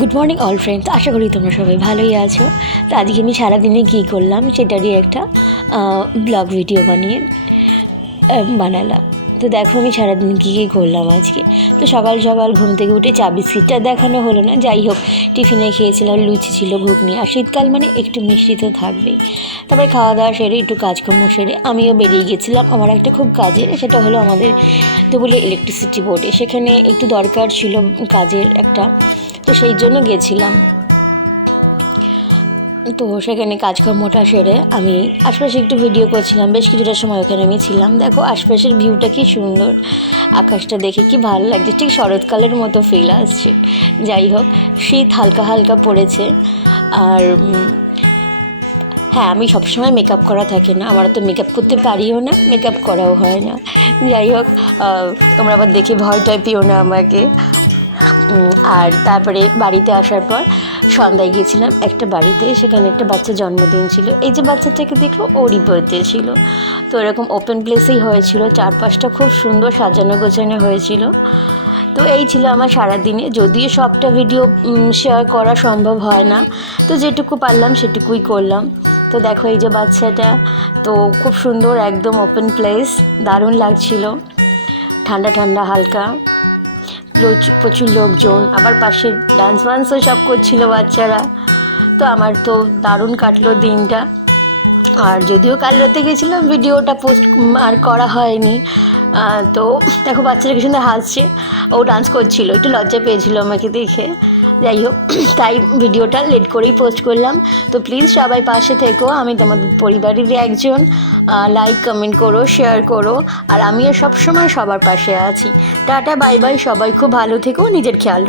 Good morning all friends, আশা করি তোমরা সবাই ভালোই আছো। তো আজকে আমি সারাদিনে কী করলাম সেটারই একটা ব্লগ ভিডিও বানালাম। তো দেখো আমি সারাদিন কী করলাম আজকে। তো সকাল সকাল ঘুম থেকে উঠে চা বিস্কিটটা দেখানো হলো না, যাই হোক টিফিনে খেয়েছিলাম, লুচি ছিল, ঘুগনি, আর শীতকাল মানে একটু মিষ্টি তো থাকবেই। তারপরে খাওয়া দাওয়া সেরে একটু কাজকর্ম সেরে আমিও বেরিয়ে গেছিলাম আমার একটা খুব কাজের, সেটা হলো আমাদের ধুবুলি ইলেকট্রিসিটি বোর্ডে। সেখানে একটু দরকার ছিল কাজের একটা, তো সেই জন্য গেছিলাম। তো সেখানে কাজকর্মটা সেরে আমি আশপাশে একটু ভিডিও করছিলাম, বেশ কিছুটা সময় ওখানে আমি ছিলাম। দেখো আশপাশের ভিউটা কি সুন্দর, আকাশটা দেখে কি ভালো লাগছে, ঠিক শরৎকালের মতো ফিল আসছে। যাই হোক, শীত হালকা হালকা পড়েছে। আর হ্যাঁ, আমি সবসময় মেকআপ করা থাকে না, আমার তো মেকআপ করতে পারিও না, মেকআপ করাও হয় না। যাই হোক, তোমরা আবার দেখে ভয় টয় পেও না আমাকে। আর তারপরে বাড়িতে আসার পর সন্ধ্যায় গিয়েছিলাম একটা বাড়িতে, সেখানে একটা বাচ্চার জন্মদিন ছিল। এই যে বাচ্চাটাকে দেখো, ওরই বার্থডে ছিল। তো এরকম ওপেন প্লেসেই হয়েছিল, চারপাশটা খুব সুন্দর সাজানো গোছানো হয়েছিল। তো এই ছিল আমার সারাদিনে, যদিও সবটা ভিডিও শেয়ার করা সম্ভব হয় না, তো যেটুকু পারলাম সেটুকুই করলাম। তো দেখো এই যে বাচ্চাটা, তো খুব সুন্দর, একদম ওপেন প্লেস, দারুণ লাগছিল, ঠান্ডা ঠান্ডা হালকা, প্রচুর লোকজন, আবার পাশে ডান্স ওয়ান্সও সব করছিল বাচ্চারা। তো আমার তো দারুণ কাটলো দিনটা। আর যদিও কাল রাতে গেছিলাম, ভিডিওটা পোস্ট আর করা হয়নি। তো দেখো বাচ্চারা কি সুন্দর হাসছে, ও ডান্স করছিল, একটু লজ্জা পেয়েছিল আমাকে দেখে। যাই হোক, তাই ভিডিওটা লেট করেই পোস্ট করলাম। তো প্লিজ সবাই পাশে থেকো, আমি তোমাদের পরিবারেরই একজন। লাইক কমেন্ট করো, শেয়ার করো, আর আমিও সবসময় সবার পাশে আছি। টাটা বাই বাই, সবাই খুব ভালো থেকো, নিজের খেয়াল রাখো।